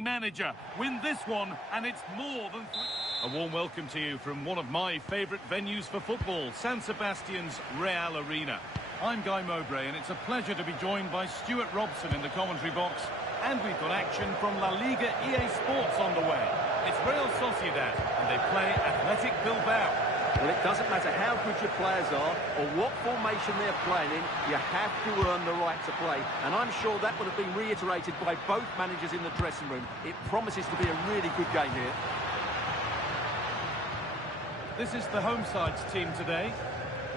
city manager. Win this one, and it's more than A warm welcome to you from one of my favourite venues for football, San Sebastian's Real Arena. I'm Guy Mowbray, and it's a pleasure to be joined by Stuart Robson in the commentary box. And we've got action from La Liga ep6 on the way. It's Real Sociedad, and they play Athletic Bilbao. Well, it doesn't matter how good your players are or what formation they're playing in, you have to earn the right to play. And I'm sure that would have been reiterated by both managers in the dressing room. It promises to be a really good game here. This is the home side's team today.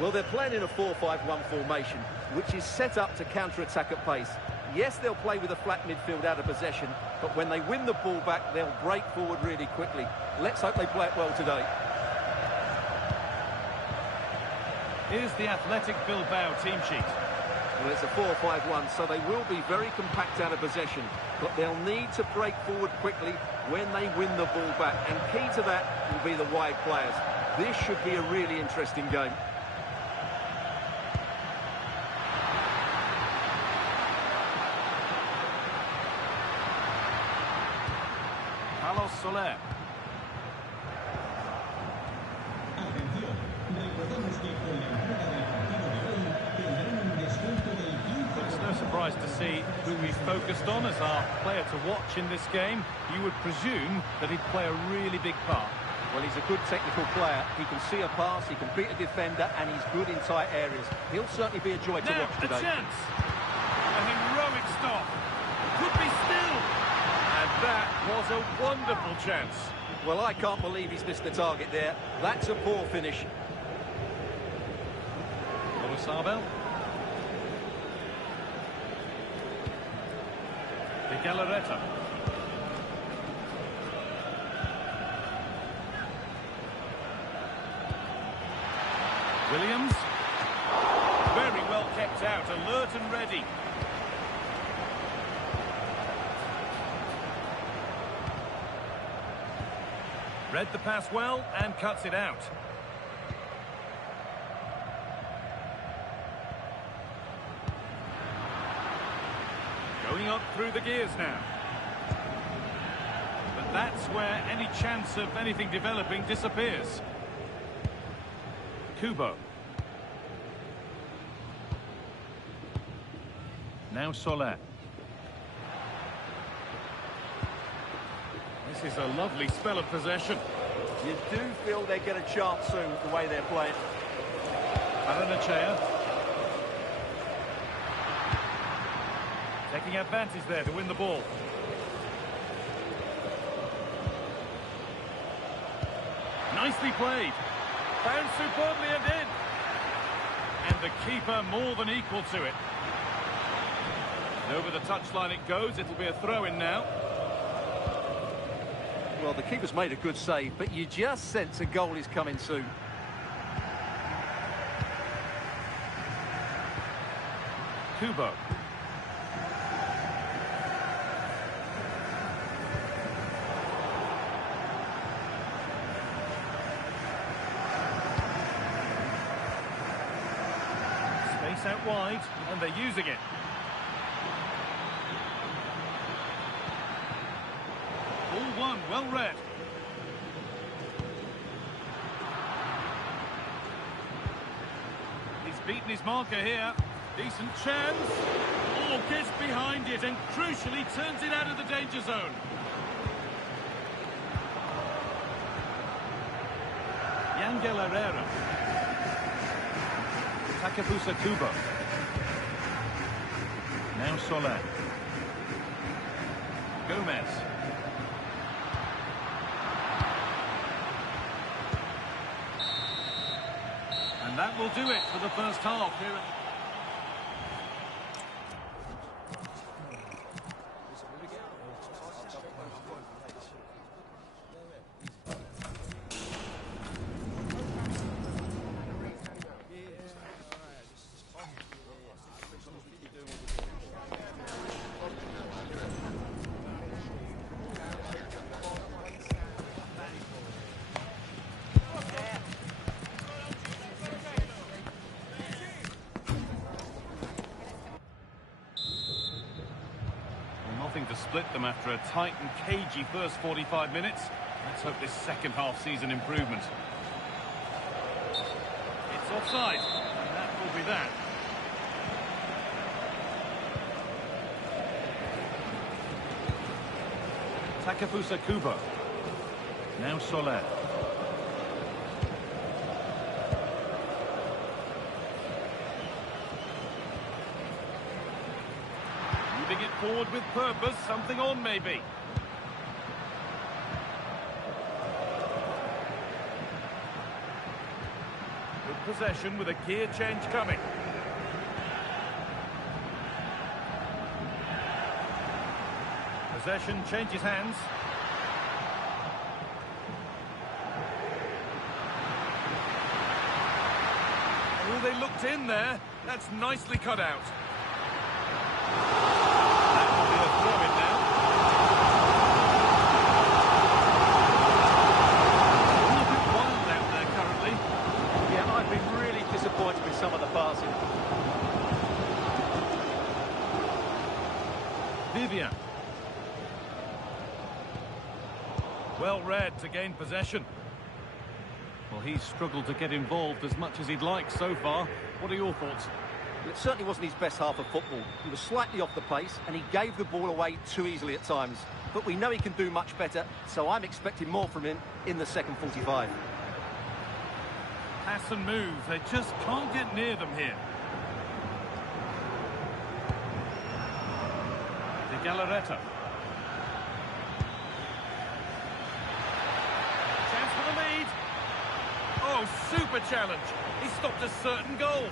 Well, they're playing in a 4-5-1 formation, which is set up to counter-attack at pace. Yes, they'll play with a flat midfield out of possession, but when they win the ball back, they'll break forward really quickly. Let's hope they play it well today. Here's the Athletic Bilbao team sheet. Well, it's a 4-5-1, so they will be very compact out of possession, but they'll need to break forward quickly when they win the ball back, and key to that will be the wide players. This should be a really interesting game. Carlos Soler. It's no surprise to see who we've focused on as our player to watch in this game. You would presume that he'd play a really big part. Well, he's a good technical player. He can see a pass, he can beat a defender, and he's good in tight areas. He'll certainly be a joy to watch today. A chance. A heroic stop. Could be still. And that was a wonderful chance. Well, I can't believe he's missed the target there. That's a poor finish. Sabel. De Galarreta. Williams. Very well kept out, alert and ready. Read the pass well and cuts it out. Going up through the gears now. But that's where any chance of anything developing disappears. Kubo. Now Soler. This is a lovely spell of possession. You do feel they get a chance soon the way they're playing. Aranachea. Taking advantage there to win the ball. Nicely played. Found superbly and in. And the keeper more than equal to it. And over the touchline it goes. It'll be a throw-in now. Well, the keeper's made a good save, but you just sense a goal is coming soon. Kubo. Space out wide, and they're using it. All one, well read. He's beaten his marker here. Decent chance. Oh, gets behind it and crucially turns it out of the danger zone. Yangel Herrera. Takefusa Kubo. Now Soler. Gomez. And that will do it for the first half here at split them after a tight and cagey first 45 minutes. Let's hope this second half sees an improvement. It's offside, and that will be that. Takefusa Kubo. Now Soler. Moving it forward with purpose, something on maybe. Good possession with a gear change coming. Possession changes hands. Oh, they looked in there. That's nicely cut out. That will be a throw-in now. A little bit wild out there currently. Yeah, I've been really disappointed with some of the passing. Vivian. Well read to gain possession. Well, he's struggled to get involved as much as he'd like so far. What are your thoughts? Well, it certainly wasn't his best half of football. He was slightly off the pace and he gave the ball away too easily at times. But we know he can do much better, so I'm expecting more from him in the second 45. Pass and move. They just can't get near them here. De Galarreta. Chance for the lead. Oh, super challenge. He stopped a certain goal.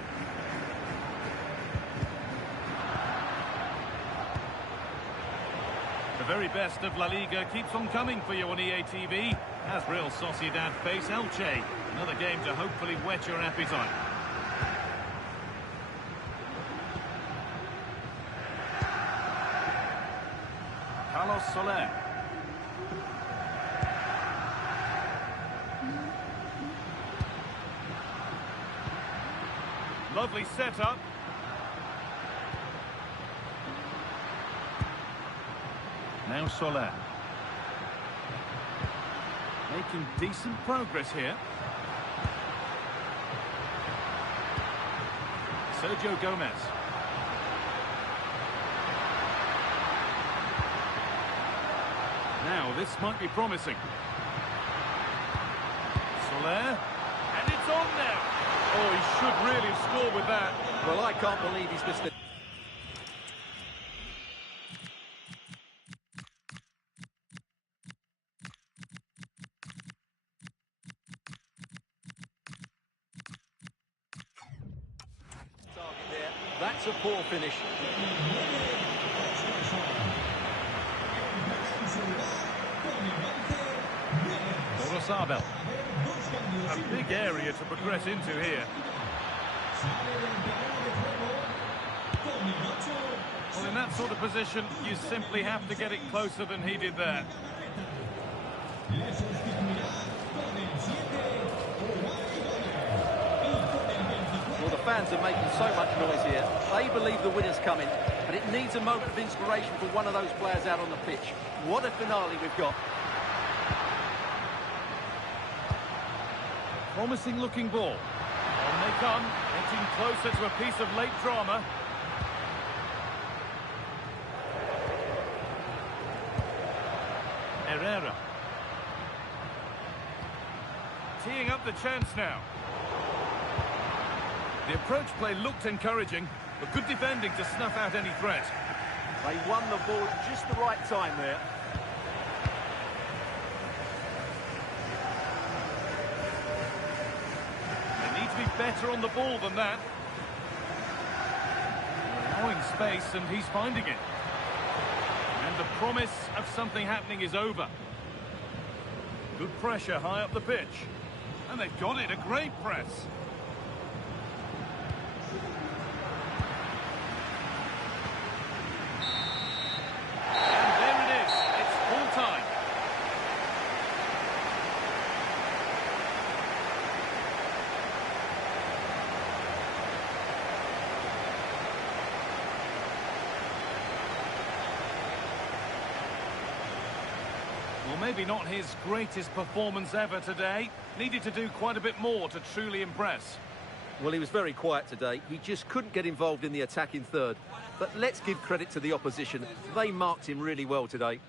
The very best of La Liga keeps on coming for you on EA TV. As Real Sociedad face Elche. Another game to hopefully whet your appetite. Carlos Soler. Lovely setup. Now Soler. Making decent progress here. Sergio Gomez. Now, this might be promising. Soler. And it's on now. Oh, he should really have scored with that. Well, I can't believe he's missed it. Target there. That's a poor finish. Sabel. A big area to progress into here. Well, in that sort of position, you simply have to get it closer than he did there. Well, the fans are making so much noise here. They believe the winner's coming, but it needs a moment of inspiration for one of those players out on the pitch. What a finale we've got. Promising looking ball. On they come, getting closer to a piece of late drama. Herrera. Teeing up the chance now. The approach play looked encouraging, but good defending to snuff out any threat. They won the ball at just the right time there. Be better on the ball than that. Allowing space and he's finding it. And the promise of something happening is over. Good pressure high up the pitch. And they've got it, a great press. And there it is, it's full time. maybe not his greatest performance ever today. Needed to do quite a bit more to truly impress. Well, he was very quiet today. He just couldn't get involved in the attack in third. But let's give credit to the opposition. They marked him really well today.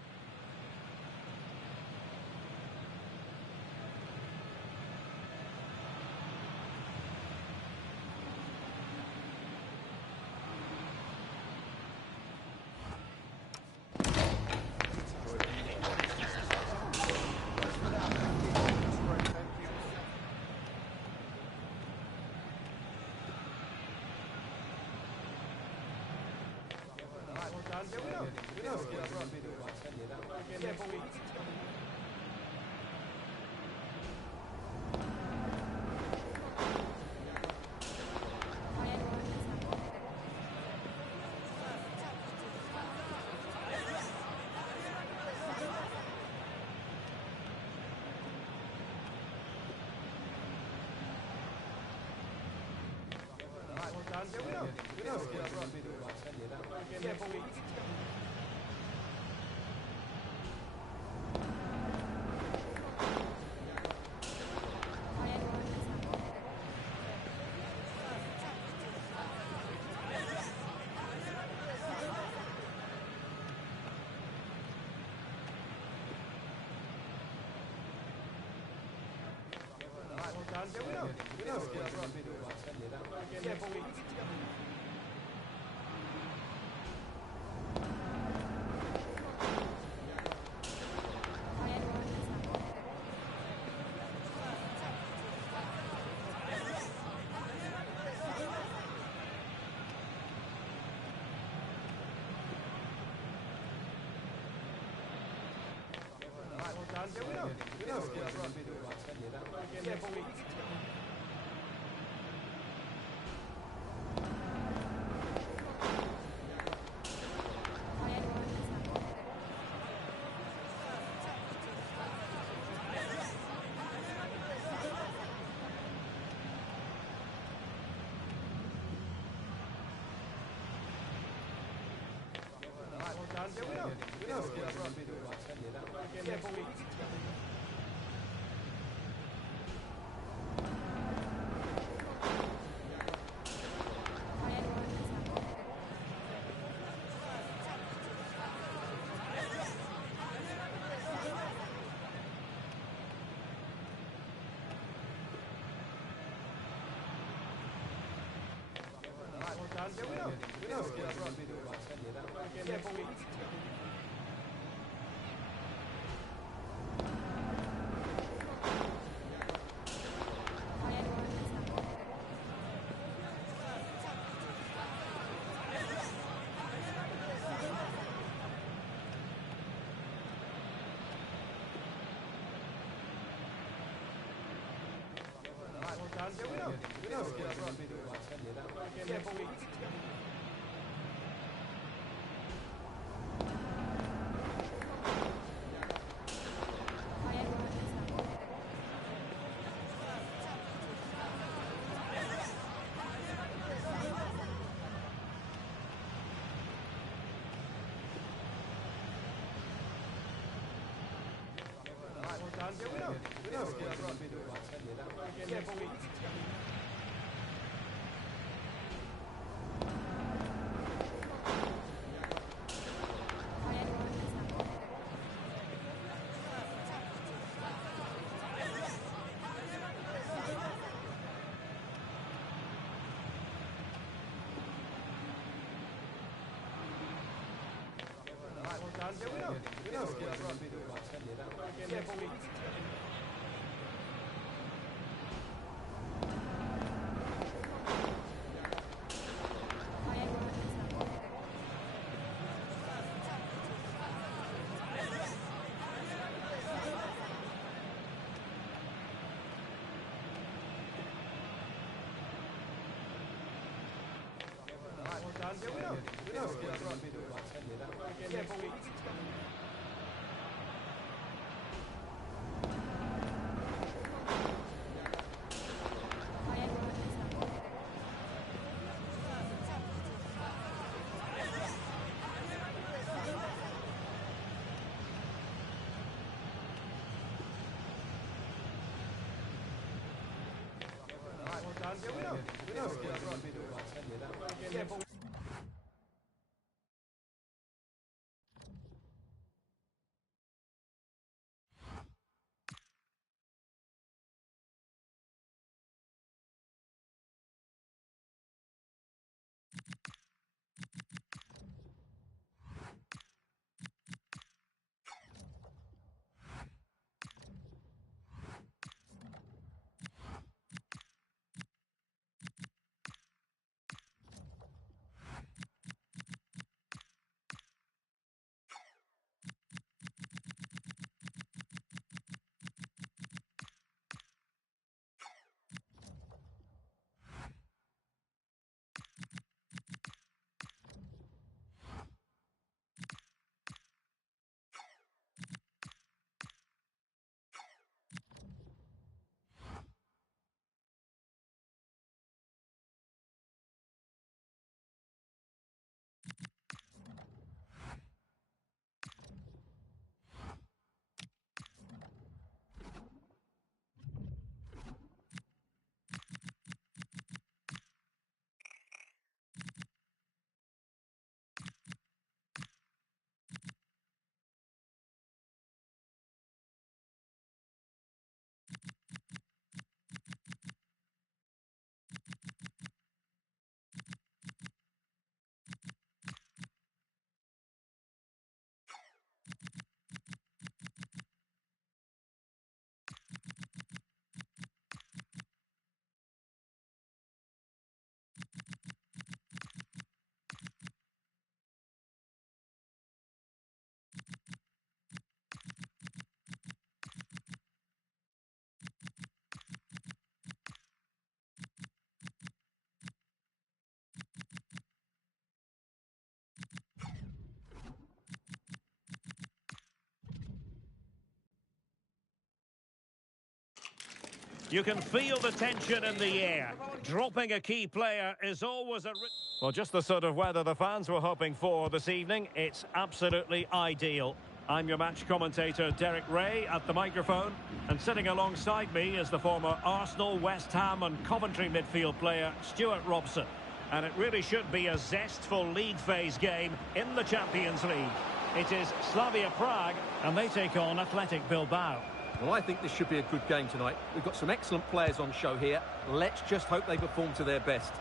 You can feel the tension in the air. Dropping a key player is always a... Well, just the sort of weather the fans were hoping for this evening. It's absolutely ideal. I'm your match commentator, Derek Ray, at the microphone. And sitting alongside me is the former Arsenal, West Ham and Coventry midfield player, Stuart Robson. And it really should be a zestful league phase game in the Champions League. It is Slavia Prague, and they take on Athletic Bilbao. Well, I think this should be a good game tonight. We've got some excellent players on show here. Let's just hope they perform to their best.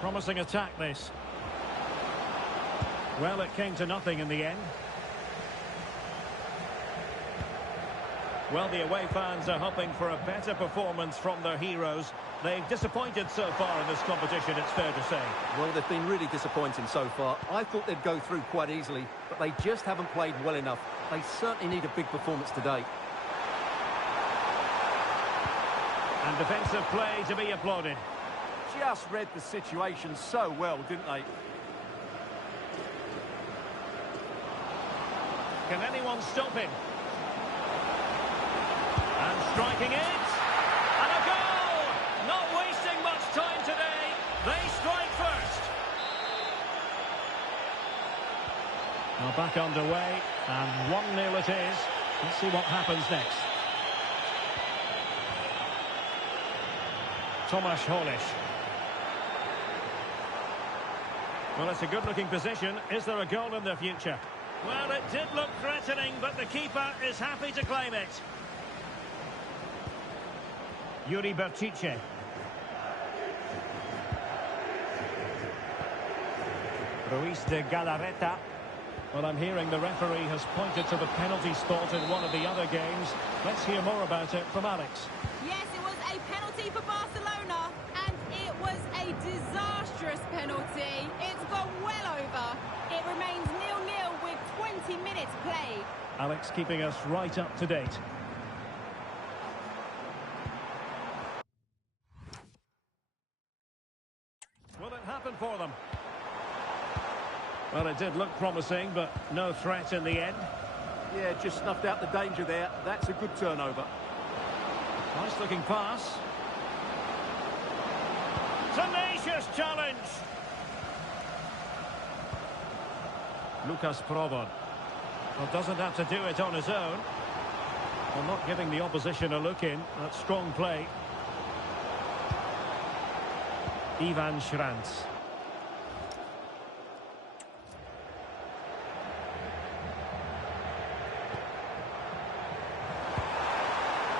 Promising attack, this. Well, it came to nothing in the end. Well, the away fans are hoping for a better performance from their heroes. They've disappointed so far in this competition, it's fair to say. Well, they've been really disappointing so far. I thought they'd go through quite easily, but they just haven't played well enough. They certainly need a big performance today. And defensive play to be applauded. Just read the situation so well, didn't they? Can anyone stop him? And striking it. And a goal! Not wasting much time today. They strike first. Now back underway, and 1-0 it is. Let's see what happens next. Tomasz Holisz. Well, it's a good-looking position. Is there a goal in the future? Well, it did look threatening, but the keeper is happy to claim it. Yuri Berchiche. Ruiz de Galarreta. Well, I'm hearing the referee has pointed to the penalty spot in one of the other games. Let's hear more about it from Alex. Yes, it was a penalty for Barcelona, and it was a disastrous penalty. It's gone well over. It remains 0-0 with 20 minutes played. Alex keeping us right up to date. Will it happen for them? Well, it did look promising, but no threat in the end. Yeah, just snuffed out the danger there. That's a good turnover. Nice-looking pass. Tenacious challenge. Lucas Provod. Well, doesn't have to do it on his own. Well, not giving the opposition a look in. That's strong play. Ivan Schrantz.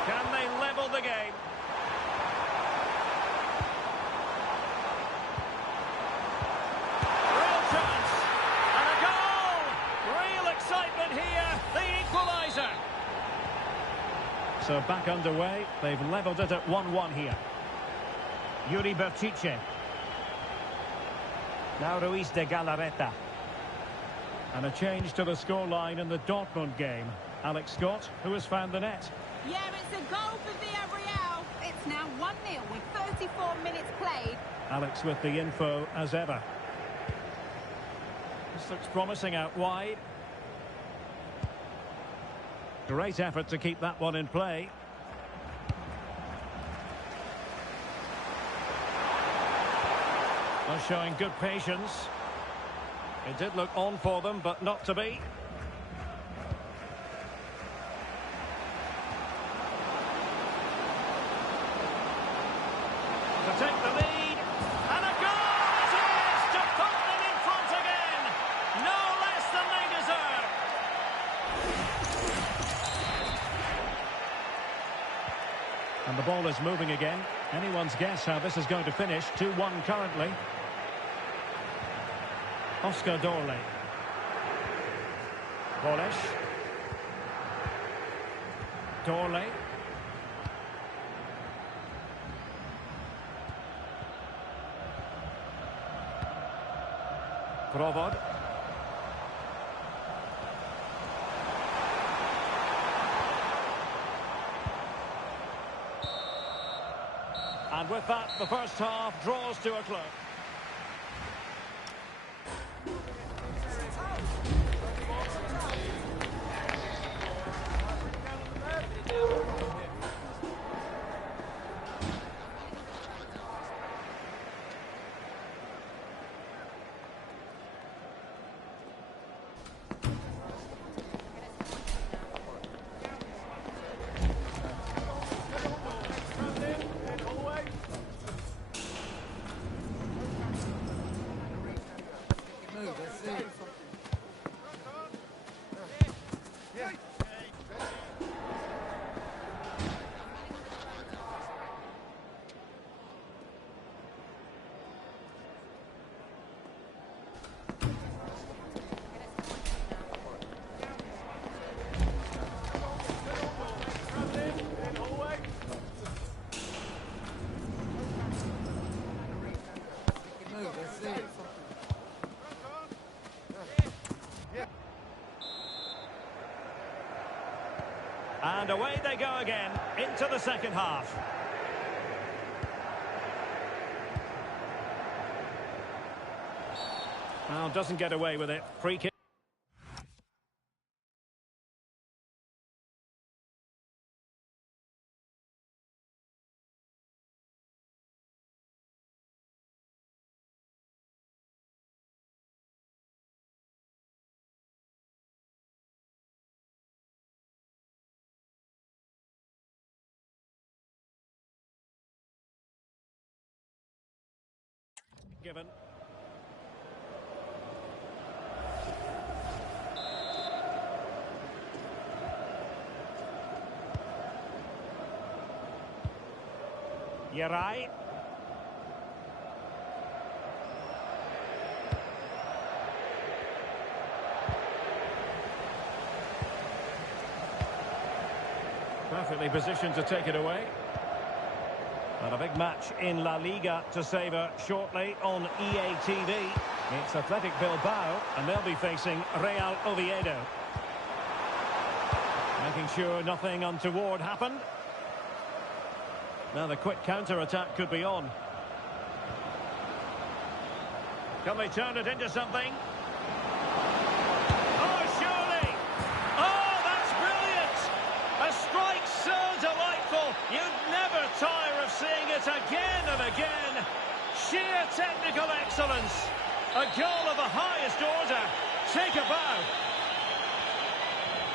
Can they level the game? Real chance. And a goal! Real excitement here. The equaliser. So back underway. They've levelled it at 1-1 here. Yuri Berchiche. Now Ruiz de Galarreta. And a change to the scoreline in the Dortmund game. Alex Scott, who has found the net. Yeah, it's a goal for Villarreal. It's now 1-0 with 34 minutes played. Alex with the info as ever. This looks promising out wide. Great effort to keep that one in play. Well, showing good patience. It did look on for them, but not to be. To take the lead, and a goal it is to put them in front again. No less than they deserve. And the ball is moving again. Anyone's guess how this is going to finish. 2-1 currently. Oscar Dorle. Bolesh. Dorle. Provod. And with that, the first half draws to a close. And away they go again into the second half. Well, doesn't get away with it. Free kick. Given. Yerai. Perfectly positioned to take it away. And a big match in La Liga to savour shortly on EA TV. It's Athletic Bilbao, and they'll be facing Real Oviedo. Making sure nothing untoward happened. Now the quick counter-attack could be on. Can they turn it into something? Oh, surely! Oh, that's brilliant! A strike so delightful, you'd never tire of seeing it again and again. Sheer technical excellence. A goal of the highest order. Take a bow.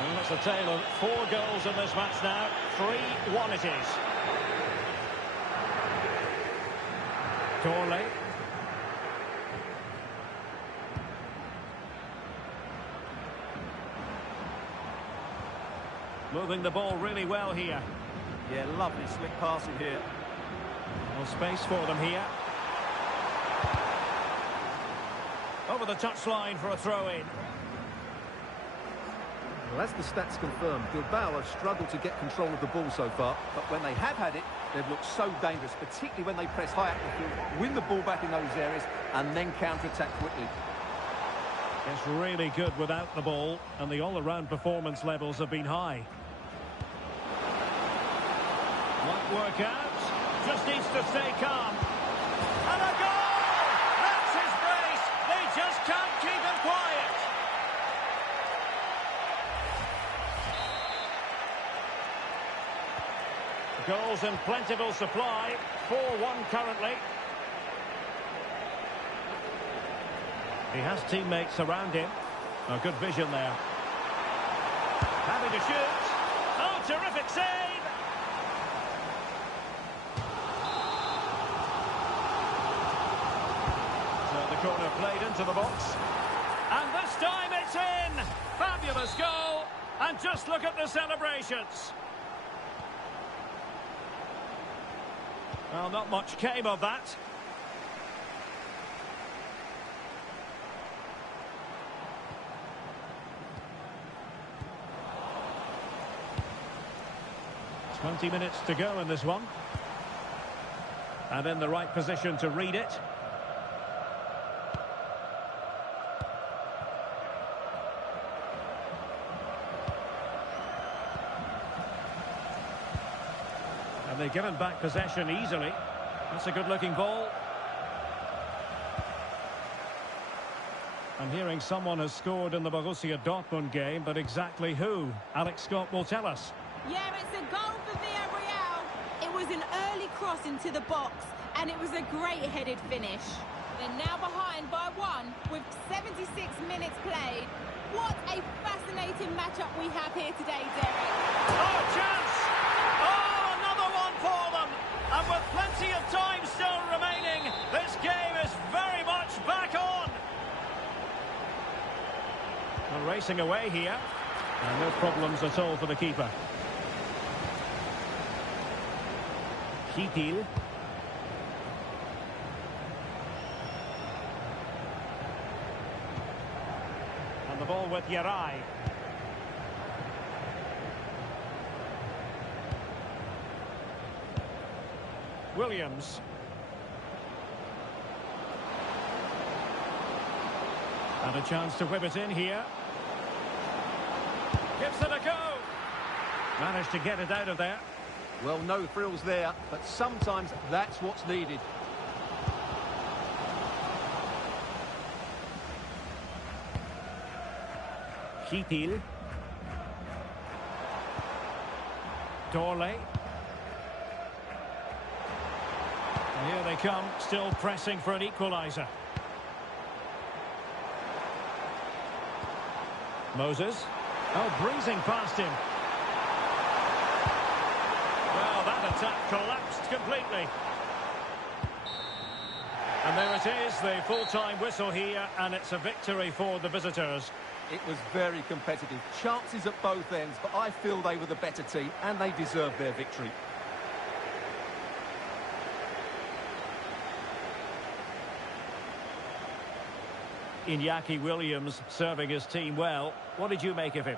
Well, it's a tale of 4 goals in this match now. 3-1 it is. Torley. Moving the ball really well here. Yeah, lovely slick passing here. No space for them here. Over the touchline for a throw-in. Well, as the stats confirm, Bilbao have struggled to get control of the ball so far, but when they have had it, they've looked so dangerous, particularly when they press high up the field, win the ball back in those areas, and then counter-attack quickly. It's really good without the ball, and the all-around performance levels have been high. Might work out. Just needs to stay calm. And a goal! That's his brace. They just can't keep him quiet. Goals in plentiful supply. 4-1 currently. He has teammates around him. A good vision there. Happy to shoot. Oh, terrific save! Corner played into the box. And this time it's in! Fabulous goal! And just look at the celebrations. Well, not much came of that. "20 minutes to go in this one. And in the right position to read it. And they've given back possession easily. That's a good-looking ball. I'm hearing someone has scored in the Borussia Dortmund game, but exactly who? Alex Scott will tell us. Yeah, it's a goal for Villarreal. It was an early cross into the box, and it was a great headed finish. They're now behind by 1 with 76 minutes played. What a fascinating matchup we have here today, Derek. Oh, chance! Oh, another one for them! And with plenty of time still remaining, this game is very much back on! We're racing away here. And no problems at all for the keeper. Kipil. And the ball with Yarai. Williams. And a chance to whip it in here. Gives it a go. Managed to get it out of there. Well, no thrills there, but sometimes that's what's needed. Kipil. Torley. And here they come, still pressing for an equaliser. Moses. Oh, breezing past him. Well, that attack collapsed completely. And there it is, the full-time whistle here, and it's a victory for the visitors. It was very competitive. Chances at both ends, but I feel they were the better team, and they deserved their victory. Iñaki Williams serving his team well. What did you make of him?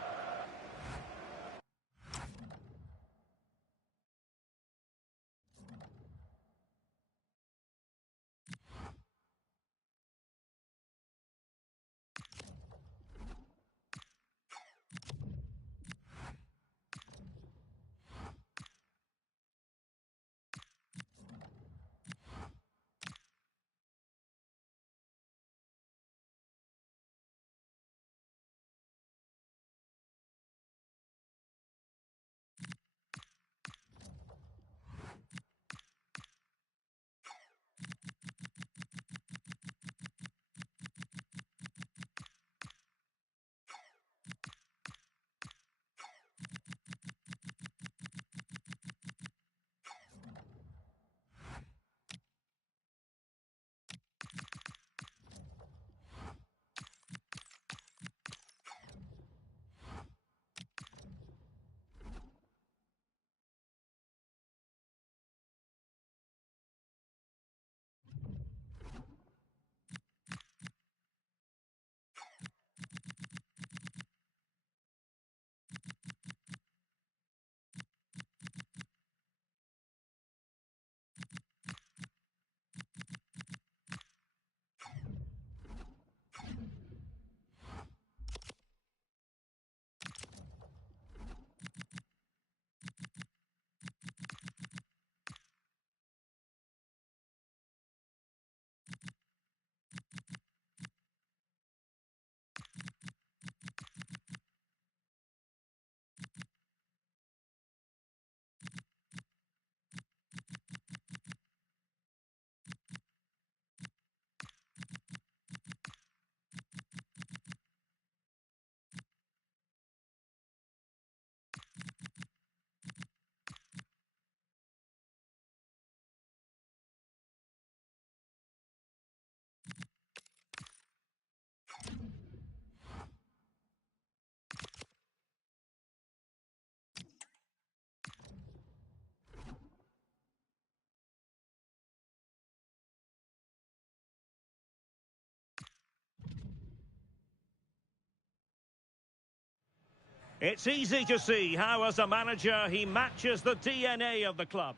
It's easy to see how, as a manager, he matches the DNA of the club.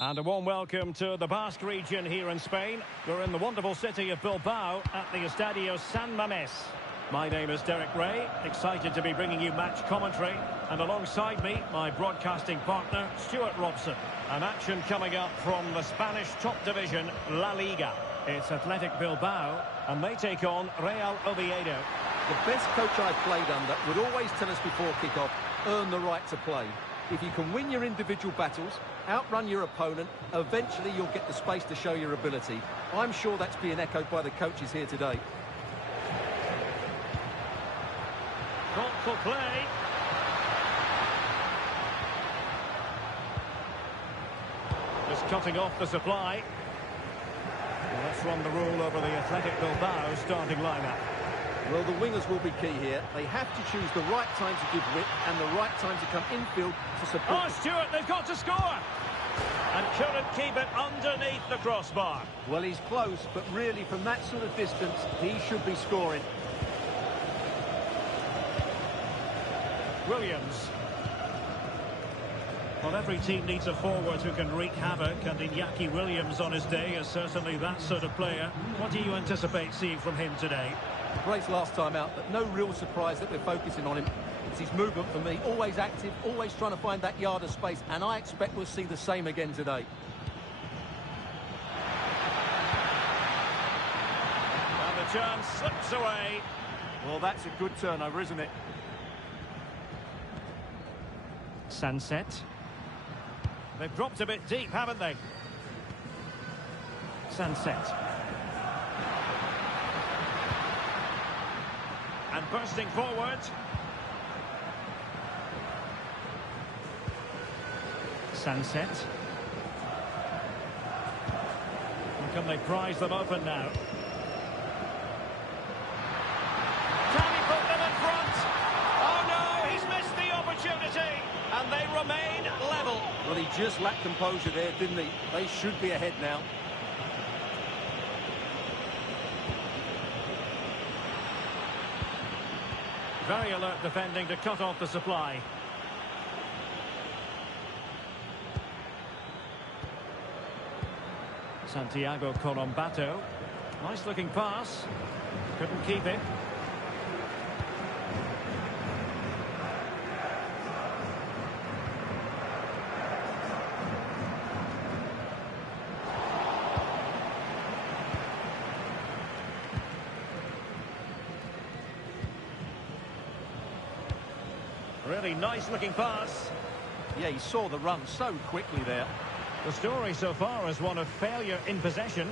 And a warm welcome to the Basque region here in Spain. We're in the wonderful city of Bilbao at the Estadio San Mamés. My name is Derek Ray, excited to be bringing you match commentary. And alongside me, my broadcasting partner, Stuart Robson. An action coming up from the Spanish top division, La Liga. It's Athletic Bilbao, and they take on Real Oviedo. The best coach I've played under would always tell us before kick-off, earn the right to play. If you can win your individual battles, outrun your opponent, eventually you'll get the space to show your ability. I'm sure that's being echoed by the coaches here today. Thoughtful play. Just cutting off the supply. Well, let's run the rule over the Athletic Bilbao starting lineup. Well, the wingers will be key here. They have to choose the right time to give width and the right time to come infield to support. Oh, Stuart, they've got to score! And couldn't keep it underneath the crossbar. Well, he's close, but really from that sort of distance, he should be scoring. Williams. Well, every team needs a forward who can wreak havoc, and Iñaki Williams on his day is certainly that sort of player. What do you anticipate seeing from him today? Brace last time out, but no real surprise that we're focusing on him. It's his movement for me, always active, always trying to find that yard of space, and I expect we'll see the same again today. And the chance slips away. Well, that's a good turnover, isn't it? Sunset. They've dropped a bit deep, haven't they? Sunset. And bursting forward. Sunset. And can they prize them open now? Can he put them in front? Oh no, he's missed the opportunity. And they remain level. Well, he just lacked composure there, didn't he? They should be ahead now. Very alert defending to cut off the supply. Santiago Colombato. Nice looking pass. Couldn't keep it. Really nice looking pass. Yeah, he saw the run so quickly there. The story so far is one of failure in possession.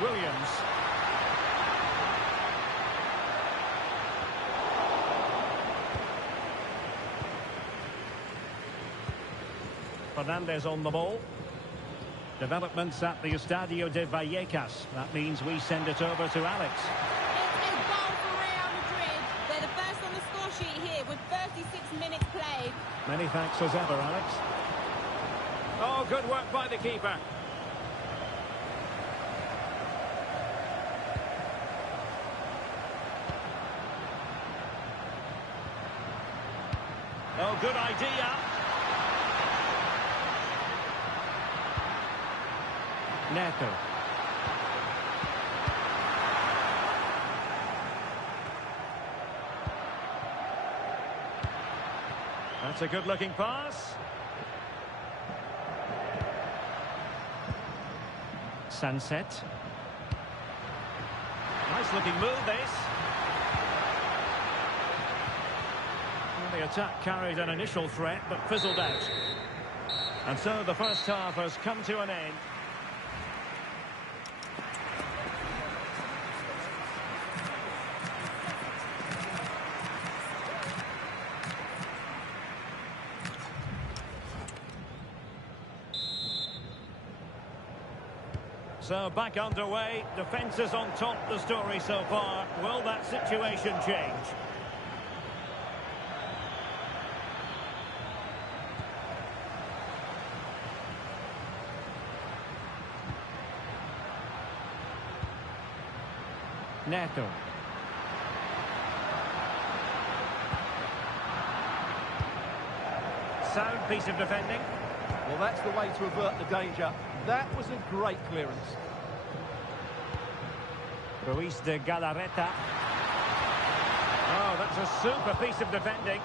Williams. Fernandez on the ball. Developments at the Estadio de Vallecas. That means we send it over to Alex. It's a goal for Real Madrid. They're the first on the score sheet here with 36 minutes played. Many thanks as ever, Alex. Oh, good work by the keeper. Oh, good idea. Neto. That's a good-looking pass. Sunset. Nice-looking move, this. Well, the attack carried an initial threat, but fizzled out. And so the first half has come to an end. So back underway, defence is on top, the story so far. Will that situation change? Neto. sound piece of defending. Well, that's the way to avert the danger. That was a great clearance. Ruiz de Galarreta. Oh, that's a super piece of defending.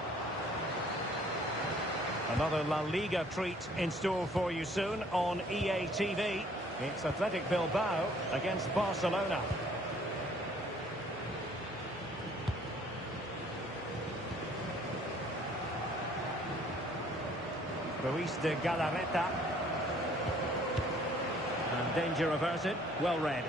Another La Liga treat in store for you soon on EA TV. It's Athletic Bilbao against Barcelona. Ruiz de Galarreta. And danger averted. Well read.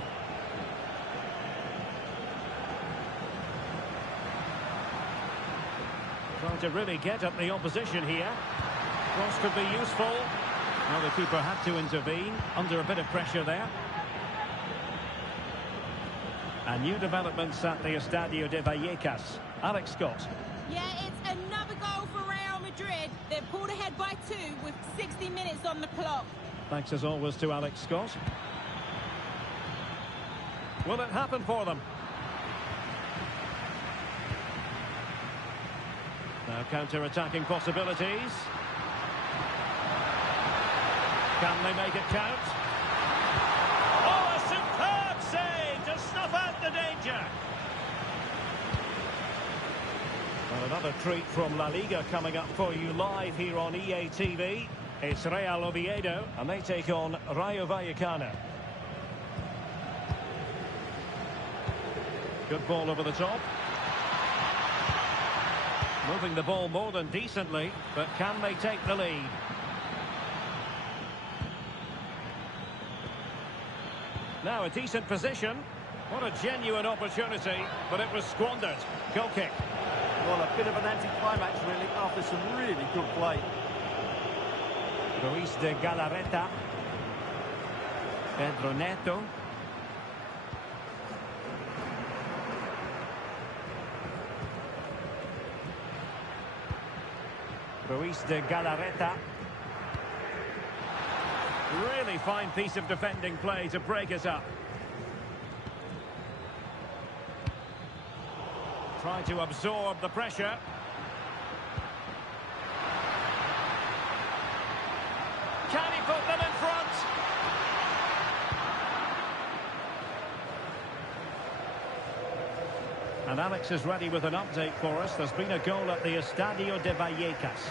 Trying to really get at the opposition here. Cross could be useful. Well, the keeper had to intervene under a bit of pressure there. And new developments at the Estadio de Vallecas. Alex Scott. Yeah, it's another goal for Real Madrid. They've pulled ahead by 2 with 60 minutes on the clock. Thanks as always to Alex Scott. Will it happen for them? Now counter-attacking possibilities. Can they make it count? Oh, a superb save to snuff out the danger. Well, another treat from La Liga coming up for you live here on EA TV. It's Real Oviedo, and they take on Rayo Vallecano. Good ball over the top. Moving the ball more than decently, but can they take the lead? Now a decent position. What a genuine opportunity, but it was squandered. Goal kick. Well, a bit of an anticlimax, really, after some really good play. Ruiz de Galarreta. Pedro Neto. Ruiz de Galarreta. Really fine piece of defending play to break us up. Try to absorb the pressure. Can he put them in front? And Alex is ready with an update for us. There's been a goal at the Estadio de Vallecas.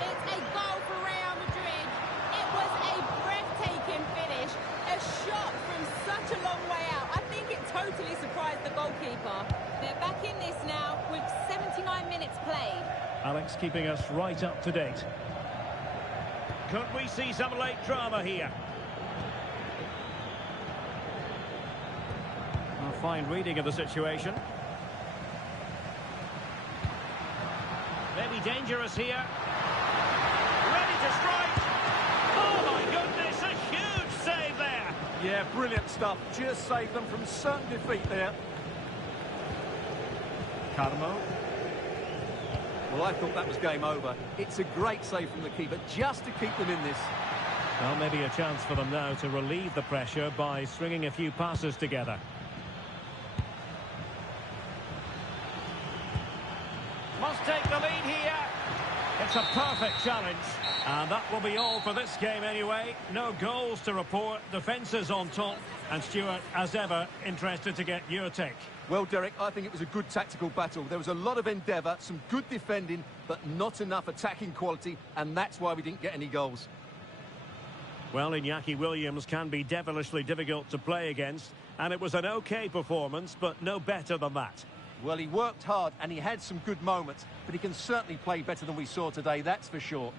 It's a goal for Real Madrid. It was a breathtaking finish. A shot from such a long way out. I think it totally surprised the goalkeeper. They're back in this now with 79 minutes played. Alex keeping us right up to date. Could we see some late drama here? A fine reading of the situation. Maybe dangerous here. Ready to strike. Oh my goodness, a huge save there. Yeah, brilliant stuff. Just saved them from certain defeat there. Carmo. Well, I thought that was game over. It's a great save from the keeper just to keep them in this. Well, maybe a chance for them now to relieve the pressure by stringing a few passes together. Must take the lead here. It's a perfect challenge. And that will be all for this game anyway. No goals to report. Defences on top. And Stuart, as ever, interested to get your take. Well, Derek, I think it was a good tactical battle. There was a lot of endeavour, some good defending, but not enough attacking quality, and that's why we didn't get any goals. Well, Iñaki Williams can be devilishly difficult to play against, and it was an okay performance, but no better than that. Well, he worked hard, and he had some good moments, but he can certainly play better than we saw today, that's for sure.